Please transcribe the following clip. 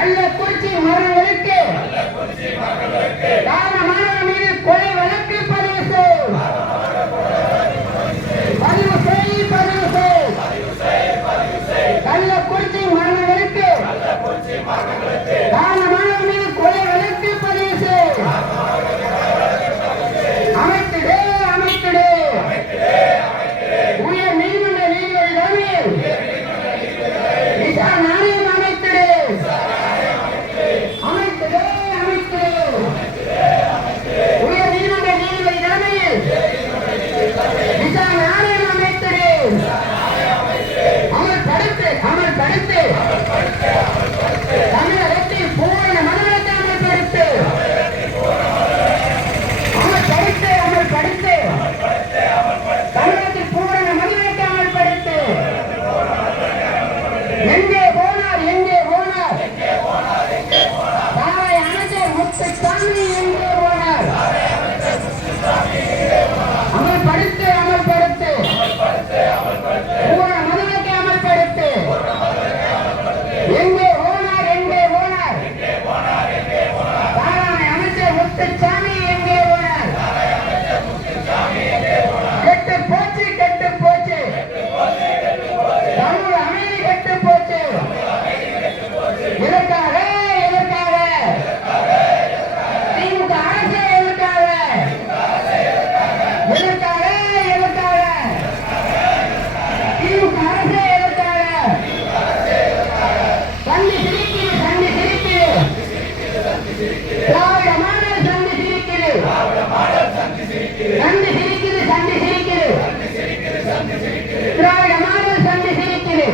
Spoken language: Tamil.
கள்ளக்குறிச்சி மகளுக்கு கள்ளக்குறிச்சி மகளுக்கு முத்துச்சாமி எங்கே போனார் கெட்டு போச்சு கெட்டு போச்சு. தமிழ் நன்றி சிரிக்கிறது சண்டி சிரிக்கிறது. திராவிட மாடல் சண்டி சிரிக்கிறது.